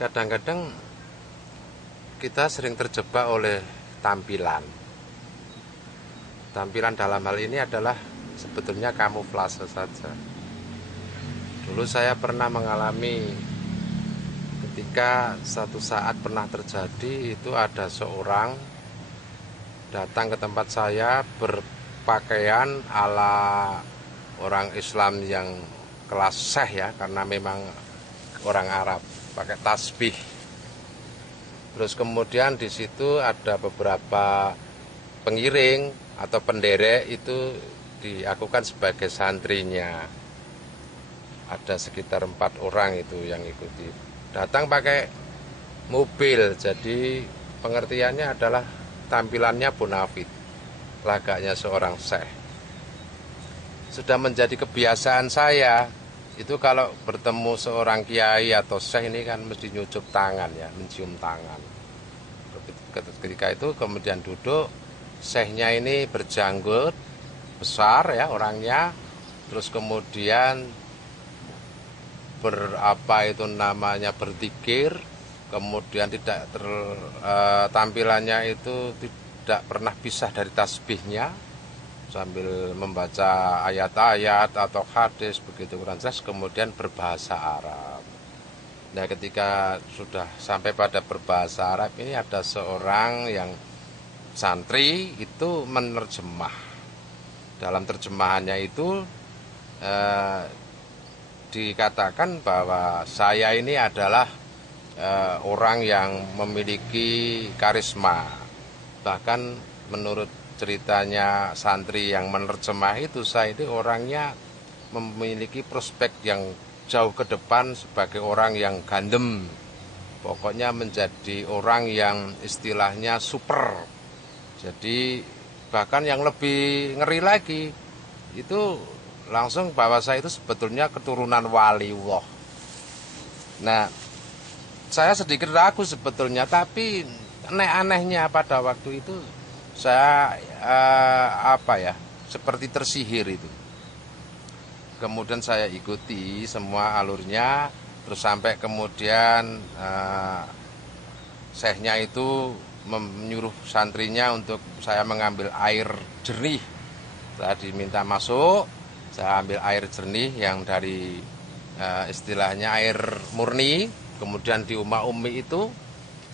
Kadang-kadang kita sering terjebak oleh tampilan. Tampilan dalam hal ini adalah sebetulnya kamuflase saja. Dulu saya pernah mengalami ketika satu saat pernah terjadi, itu ada seorang datang ke tempat saya berpakaian ala orang Islam yang kelas syekh ya, karena memang orang Arab, pakai tasbih. Terus kemudian di situ ada beberapa pengiring atau penderek, itu diakukan sebagai santrinya. Ada sekitar 4 orang itu yang ikuti. Datang pakai mobil, jadi pengertiannya adalah tampilannya bonafit, lagaknya seorang syekh. Sudah menjadi kebiasaan saya, itu kalau bertemu seorang kiai atau syekh ini kan mesti nyucup tangan ya, mencium tangan. Ketika itu kemudian duduk, syekhnya ini berjanggut, besar ya orangnya, terus kemudian berzikir, kemudian tampilannya itu tidak pernah pisah dari tasbihnya, sambil membaca ayat-ayat atau hadis begitu kurang jelas, kemudian berbahasa Arab. Nah, ketika sudah sampai pada berbahasa Arab ini, ada seorang yang santri itu menerjemah. Dalam terjemahannya itu dikatakan bahwa saya ini adalah orang yang memiliki karisma. Bahkan menurut ceritanya santri yang menerjemah itu, saya itu orangnya memiliki prospek yang jauh ke depan sebagai orang yang gandem. Pokoknya menjadi orang yang istilahnya super. Jadi bahkan yang lebih ngeri lagi, itu langsung bahwa saya itu sebetulnya keturunan waliullah. Nah, saya sedikit ragu sebetulnya, tapi aneh-anehnya pada waktu itu saya seperti tersihir itu. Kemudian saya ikuti semua alurnya, terus sampai kemudian syekhnya itu menyuruh santrinya untuk saya mengambil air jernih. Saya diminta masuk, saya ambil air jernih yang dari istilahnya air murni, kemudian diumah-umi itu.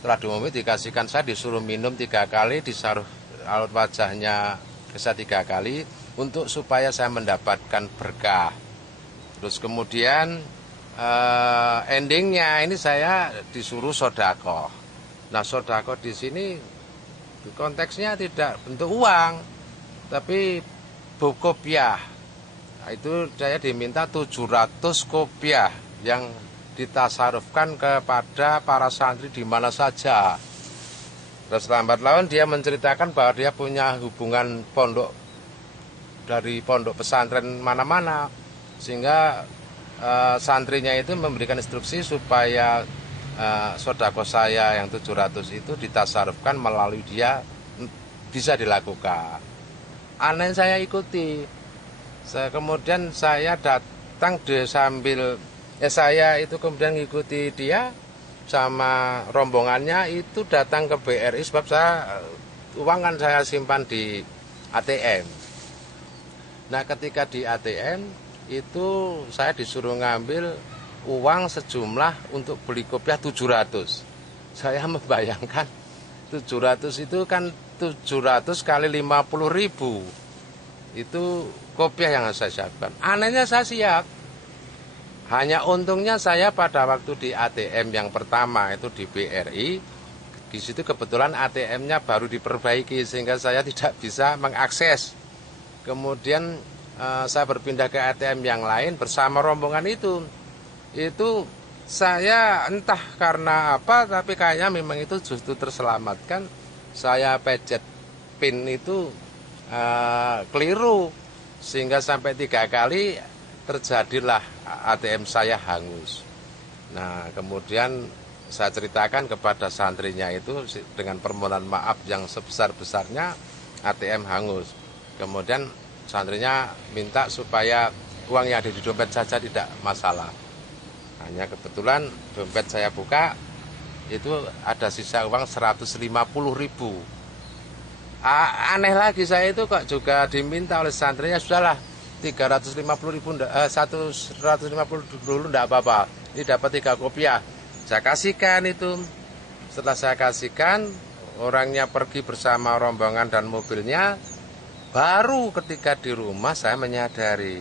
Setelah diumumi dikasihkan, saya disuruh minum 3 kali, disaruh alut wajahnya bisa 3 kali, untuk supaya saya mendapatkan berkah. Terus kemudian endingnya ini saya disuruh sodako. Nah, sodako di sini konteksnya tidak bentuk uang, tapi kopiah. Nah, itu saya diminta 700 kopiah yang ditasarufkan kepada para santri di mana saja. Terus lambat laun dia menceritakan bahwa dia punya hubungan dari pondok pesantren mana-mana, sehingga santrinya itu memberikan instruksi supaya sodako saya yang 700 itu ditasarufkan melalui dia, bisa dilakukan. Aneh, saya ikuti. Kemudian saya datang saya itu kemudian ngikuti dia sama rombongannya itu datang ke BRI, sebab uang kan saya simpan di ATM. Nah, ketika di ATM itu saya disuruh ngambil uang sejumlah untuk beli kopiah 700. Saya membayangkan 700 itu kan 700 kali 50.000. Itu kopiah yang saya siapkan. Anehnya saya siap. Hanya untungnya saya pada waktu di ATM yang pertama itu di BRI, di situ kebetulan ATM-nya baru diperbaiki sehingga saya tidak bisa mengakses. Kemudian saya berpindah ke ATM yang lain bersama rombongan itu. Itu saya entah karena apa, tapi kayaknya memang itu justru terselamatkan. Saya pencet PIN itu keliru, sehingga sampai 3 kali terjadilah ATM saya hangus. Nah, kemudian saya ceritakan kepada santrinya itu dengan permohonan maaf yang sebesar-besarnya, ATM hangus. Kemudian santrinya minta supaya uang yang ada di dompet saja tidak masalah. Hanya kebetulan dompet saya buka, itu ada sisa uang 150.000. Aneh lagi, saya itu kok juga diminta oleh santrinya, sudahlah 350.000, 150 dulu enggak apa-apa, ini dapat 3 kopiah. Saya kasihkan itu. Setelah saya kasihkan, orangnya pergi bersama rombongan dan mobilnya. Baru ketika di rumah saya menyadari,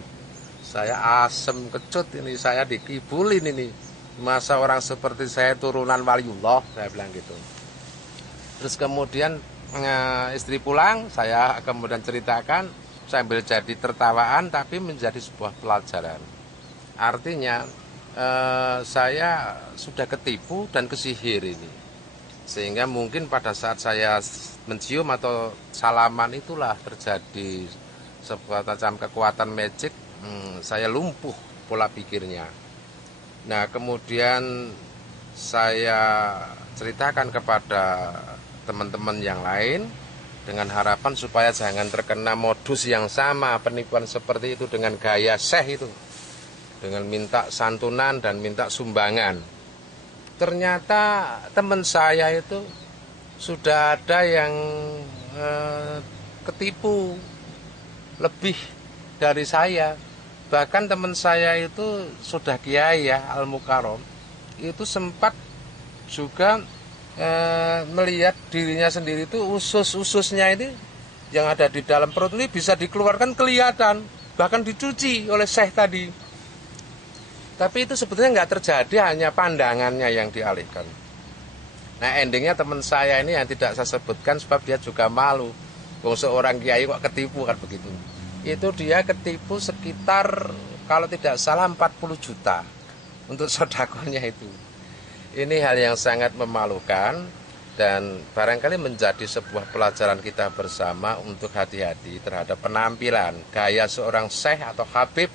saya asem kecut ini, saya dikibulin ini. Masa orang seperti saya turunan waliullah, saya bilang gitu. Terus kemudian istri pulang, saya kemudian ceritakan sambil jadi tertawaan tapi menjadi sebuah pelajaran. Artinya saya sudah ketipu dan kesihir ini, sehingga mungkin pada saat saya mencium atau salaman itulah terjadi sebuah macam kekuatan magic, saya lumpuh pola pikirnya. Nah kemudian saya ceritakan kepada teman-teman yang lain dengan harapan supaya jangan terkena modus yang sama, penipuan seperti itu dengan gaya syekh itu, dengan minta santunan dan minta sumbangan. Ternyata teman saya itu sudah ada yang ketipu lebih dari saya. Bahkan teman saya itu sudah kiai ya, Al-Mukarram, itu sempat juga melihat dirinya sendiri itu usus-ususnya ini yang ada di dalam perut ini bisa dikeluarkan kelihatan, bahkan dicuci oleh syekh tadi. Tapi itu sebetulnya nggak terjadi, hanya pandangannya yang dialihkan. Nah endingnya teman saya ini yang tidak saya sebutkan sebab dia juga malu. Wong seorang kiai kok ketipu kan begitu. Itu dia ketipu sekitar kalau tidak salah 40 juta untuk sodakonya itu. Ini hal yang sangat memalukan dan barangkali menjadi sebuah pelajaran kita bersama untuk hati-hati terhadap penampilan, gaya seorang syekh atau habib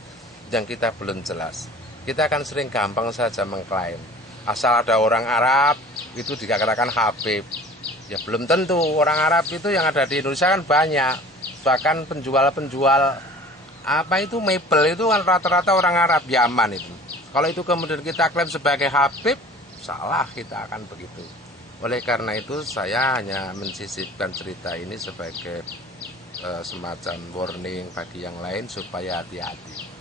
yang kita belum jelas. Kita akan sering gampang saja mengklaim. Asal ada orang Arab, itu dikatakan habib. Ya belum tentu, orang Arab itu yang ada di Indonesia kan banyak. Bahkan penjual-penjual apa itu mebel itu kan rata-rata orang Arab, Yaman itu. Kalau itu kemudian kita klaim sebagai habib, salah kita akan begitu. Oleh karena itu saya hanya mensisipkan cerita ini sebagai semacam warning bagi yang lain supaya hati-hati.